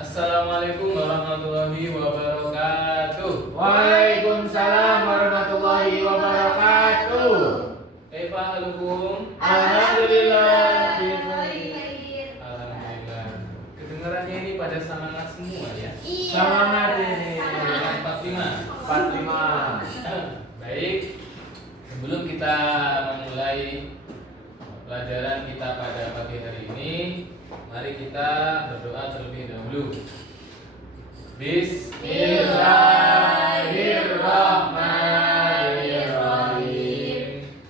Assalamualaikum warahmatullahi wabarakatuh. Waalaikumsalam warahmatullahi wabarakatuh. Kaifa halukum? Alhamdulillah. Alhamdulillah. Kedengarannya ini pada semangat semua ya. Semangat ini. 45. Baik. Sebelum kita memulai pelajaran kita pada pagi hari ini, mari kita berdoa terlebih dahulu. Bismillahirrahmanirrahim.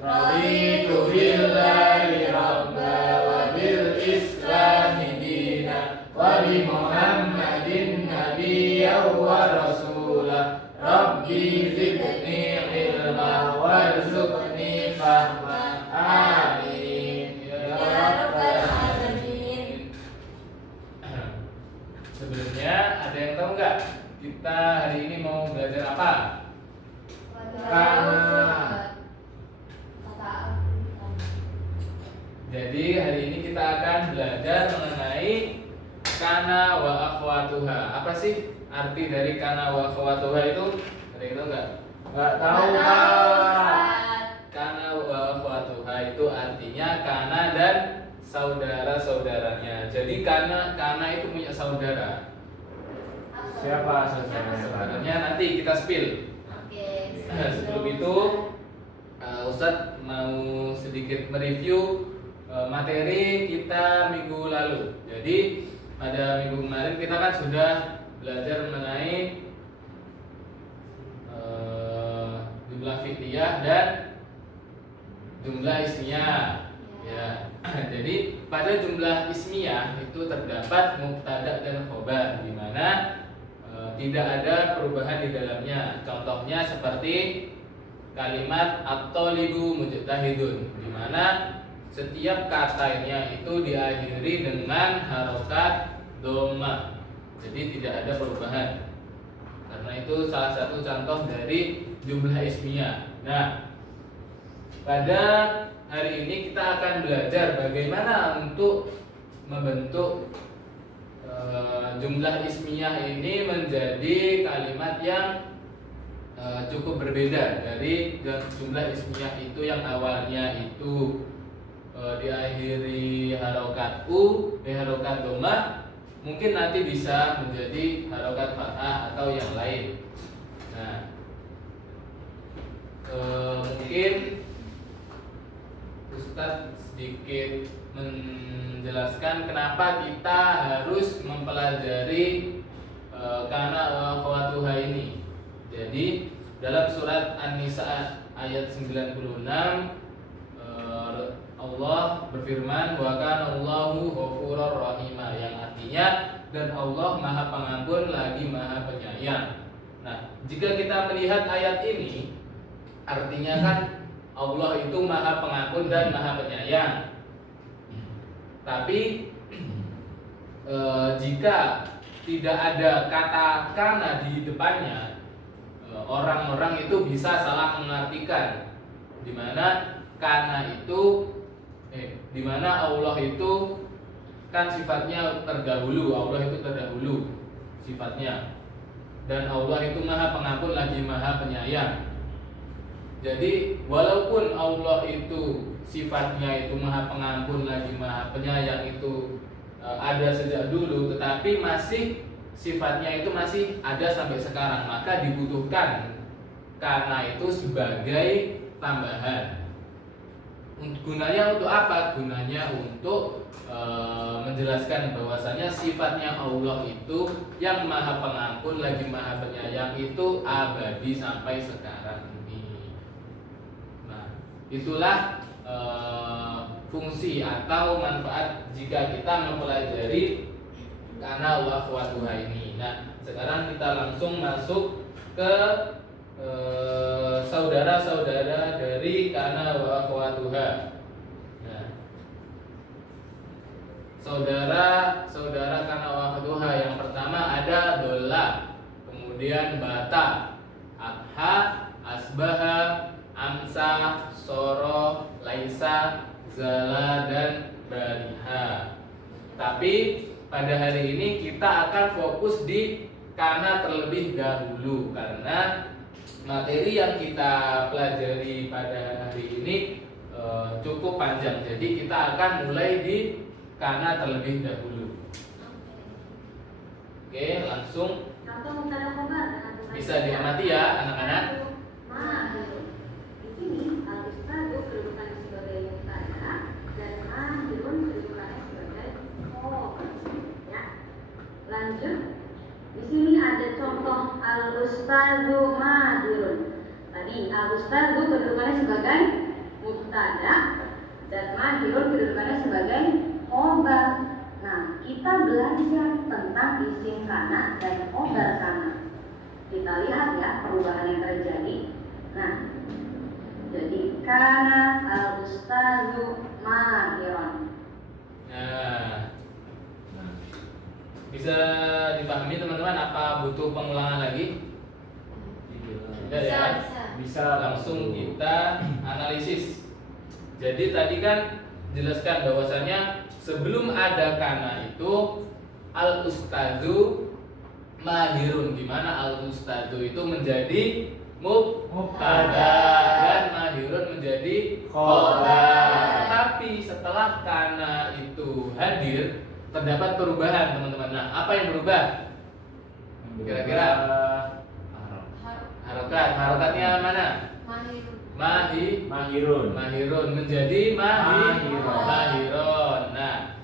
Raditu billahi rabba wa bil islami dina wa bi Muhammadin nabiyyan wa rasulah. Rabbi zidni ilma warzuqni fahma. Amin ya rabbal alamin. Sebelumnya ada yang tahu nggak kita hari ini mau belajar apa? Jadi hari ini kita akan belajar mengenai kana wa akhwatuha. Apa sih arti dari kana wa akhwatuha itu? Ada yang tahu nggak? Nggak tahu Pak. Kana wa akhwatuha itu artinya kana dan saudara-saudaranya. Jadi kana itu punya saudara. Siapa saudaranya? Saudaranya nanti kita spill. Sebelum itu Ustadz mau sedikit mereview materi kita minggu lalu. Jadi pada minggu kemarin kita kan sudah belajar mengenai jumlah fi'liyah dan jumlah ismiyah. Ya. Jadi pada jumlah ismiyah itu terdapat mubtada dan khobar, di mana tidak ada perubahan di dalamnya. Contohnya seperti kalimat at-thalibu mujtahidun, di mana setiap katanya itu diakhiri dengan harokat dhamma. Jadi tidak ada perubahan. Karena itu salah satu contoh dari jumlah ismiyah. Nah, pada hari ini kita akan belajar bagaimana untuk membentuk jumlah ismiyah ini menjadi kalimat yang cukup berbeda dari jumlah ismiyah itu yang awalnya itu diakhiri harokat harokat dhamma, mungkin nanti bisa menjadi harokat fathah atau yang lain. Nah, mungkin Ustadz sedikit menjelaskan kenapa kita harus mempelajari kana wa akhwatuha ini. Jadi dalam surat An-Nisa ayat 96 Allah berfirman wa kana Allahu ghafurur rahima, yang artinya dan Allah Maha Pengampun lagi Maha Penyayang. Nah, jika kita melihat ayat ini, artinya kan Allah itu Maha Pengampun dan Maha Penyayang. Tapi jika tidak ada kata kana di depannya, orang-orang itu bisa salah mengartikan, di mana kana itu di mana Allah itu kan sifatnya terdahulu, Allah itu terdahulu sifatnya, dan Allah itu Maha Pengampun lagi Maha Penyayang. Jadi walaupun Allah itu sifatnya itu Maha Pengampun lagi Maha Penyayang itu ada sejak dulu, tetapi masih sifatnya itu masih ada sampai sekarang, maka dibutuhkan karena itu sebagai tambahan. Gunanya untuk apa? Gunanya untuk menjelaskan bahwasanya sifatnya Allah itu yang Maha Pengampun lagi Maha Penyayang itu abadi sampai sekarang ini. Nah, itulah fungsi atau manfaat jika kita mempelajari kana wa akhwatuha ini. Nah, sekarang kita langsung masuk ke saudara-saudara dari kana wa akhwatuha. Nah, saudara kana wa akhwatuha yang pertama ada dolla, kemudian bata, adha, asbaha, amsa, soro, laisa, zala, dan bariha. Tapi pada hari ini kita akan fokus di kana terlebih dahulu karena materi yang kita pelajari pada hari ini cukup panjang. Jadi kita akan mulai di kana terlebih dahulu. Oke, langsung bisa diamati ya anak-anak. Nah, di sini al-ustadu kedudukannya sebagai mubtada dan mahirun kedudukannya sebagai khobar. Ya. Lanjut. Di sini ada contoh al-ustadu mahirun. Tadi al-ustadu kedudukannya sebagai mubtada dan mahirun kedudukannya sebagai khobar. Nah, kita belajar tentang isim kana dan khobar kana. Kita lihat ya perubahan yang terjadi. Nah, jadi kana al-ustadu mahiran. Nah, bisa dipahami teman-teman apa butuh pengulangan lagi? Tidak ya? Bisa Langsung kita analisis. Jadi tadi kan jelaskan bahwasanya sebelum ada kana itu al-ustadu mahirun, di mana al-ustadu itu menjadi mubtada dan mahirun menjadi khobar. Tapi setelah kana itu hadir terdapat perubahan teman-teman. Nah, apa yang berubah? Kira-kira harokatnya mana? mahirun. Mahirun menjadi mahirun. Nah,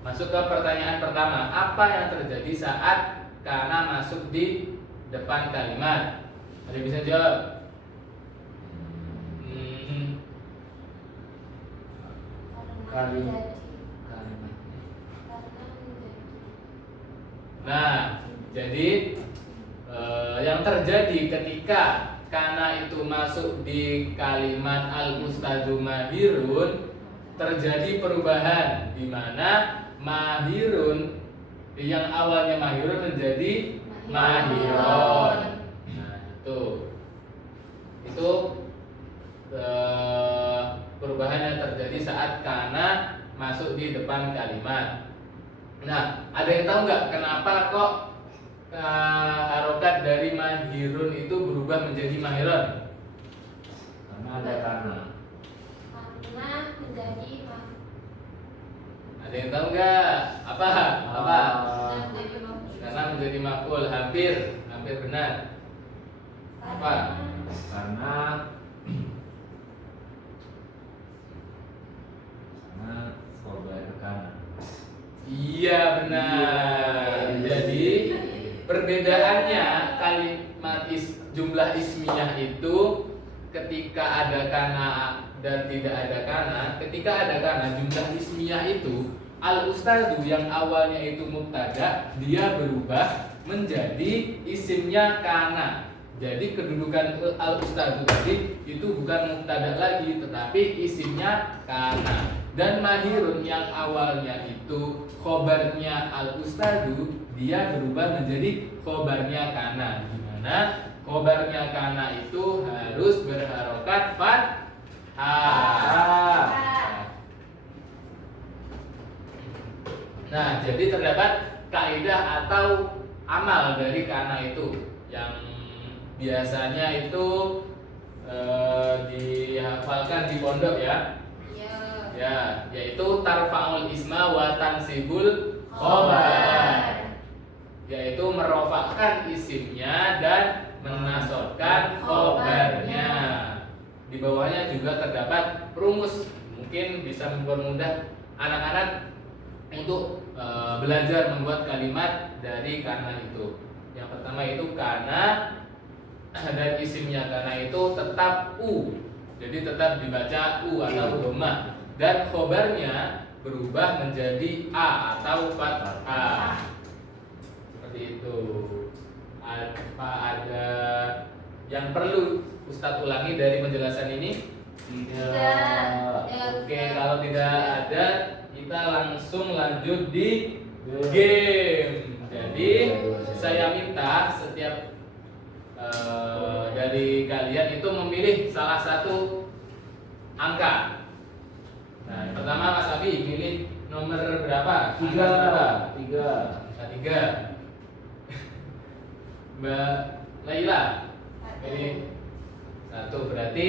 masuk ke pertanyaan pertama. Apa yang terjadi saat kana masuk di depan kalimat? Ada yang bisa jawab? Kalimat. Nah, jadi yang terjadi ketika kana itu masuk di kalimat al-ustadu mahirun, terjadi perubahan di mana mahirun yang awalnya mahirun menjadi mahirun. Nah, itu perubahan yang terjadi saat kana masuk di depan kalimat. Nah, ada yang tahu nggak kenapa kok harokat dari mahirun itu berubah menjadi mahirun? Karena ada kana. Ada yang tahu nggak? Apa? Karena menjadi maf'ul. Hampir benar. Apa? Karena khobar kana. Iya benar. Jadi perbedaannya kalimat jumlah ismiyah itu ketika ada kana dan tidak ada kana. Ketika ada kana, jumlah ismiyah itu al-ustadu yang awalnya itu mubtada, dia berubah menjadi isimnya kana. Jadi kedudukan al-ustadu tadi itu bukan mubtada lagi, tetapi isimnya kana. Dan mahirun yang awalnya itu khobarnya al-ustadu, dia berubah menjadi khobarnya kana. Di mana khobarnya kana itu harus berharokat fathah. Nah, jadi terdapat kaidah atau amal dari kana itu yang biasanya itu dihafalkan di pondok ya. Ya, yaitu tarfa'ul isma wa tansibul khobar. Yaitu merofakkan isimnya dan menasobkan khobarnya. Di bawahnya juga terdapat rumus, mungkin bisa mempermudah anak-anak untuk belajar membuat kalimat dari kana itu. Yang pertama itu kana dan isimnya kana itu tetap u, jadi tetap dibaca u atau dhamma, dan khobarnya berubah menjadi a atau fathah. Seperti itu. Apa ada yang perlu Ustadz ulangi dari penjelasan ini? Tidak. Oke, kalau tidak ada, kita langsung lanjut di game. Jadi saya minta setiap dari kalian itu memilih salah satu angka. Nah, yang pertama Mas Abi pilih nomor berapa? Tiga. Angka 3. Mbak Laila. Ini 1, berarti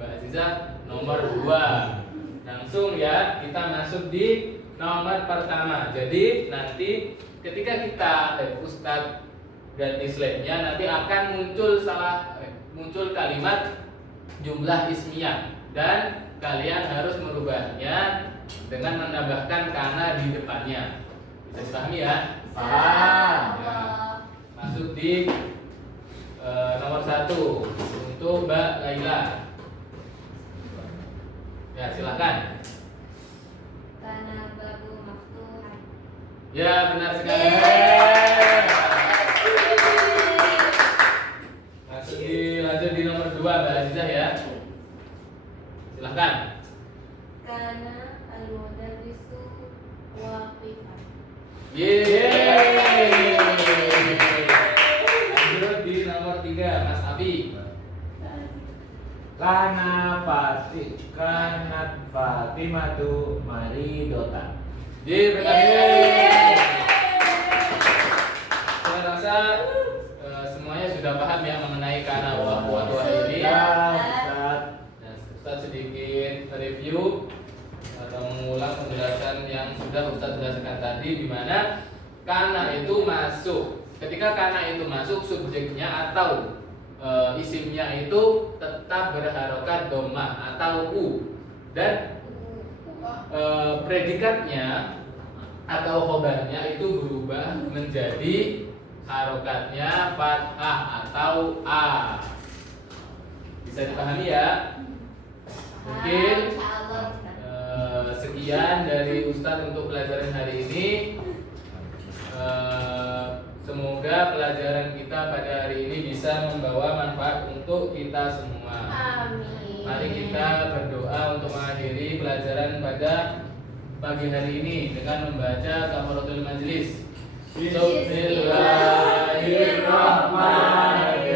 Mbak Aziza nomor 2. Langsung ya kita masuk di nomor pertama. Jadi nanti ketika kita Ustadz ganti slide-nya nanti akan muncul kalimat jumlah ismiyah dan kalian harus merubahnya dengan menambahkan kana di depannya. Bisa dipahami ya? Paham. Ya. Masuk di nomor 1 untuk Mbak Laila. Ya, silakan. Kana babu maftuhan. Ya, benar sekali. Lanjut di nomor 2 Mbak Azizah ya. Silahkan. Kana al-mudarrisu waqifan. Yeay. Lanjut di nomor 3 Mas Abi. Kanat Fatimatu maridota. Yeay. Saya rasa semuanya sudah paham ya mengenai kana wa ini. Nah, Ustaz sedikit review atau mengulang penjelasan yang sudah Ustaz jelaskan tadi, di mana kana itu masuk. Ketika kana itu masuk, subjeknya atau isimnya itu tetap berharokat dhammah atau u, dan predikatnya atau khobarnya itu berubah menjadi harokatnya fathah atau a. Bisa dipahami ya? Mungkin sekian dari Ustadz untuk pelajaran hari ini. Semoga pelajaran kita pada hari ini bisa membawa manfaat untuk kita semua. Amin. Mari kita berdoa untuk mengakhiri pelajaran pada pagi hari ini dengan membaca kafaratul majlis. Bismillahirrahmanirrahim.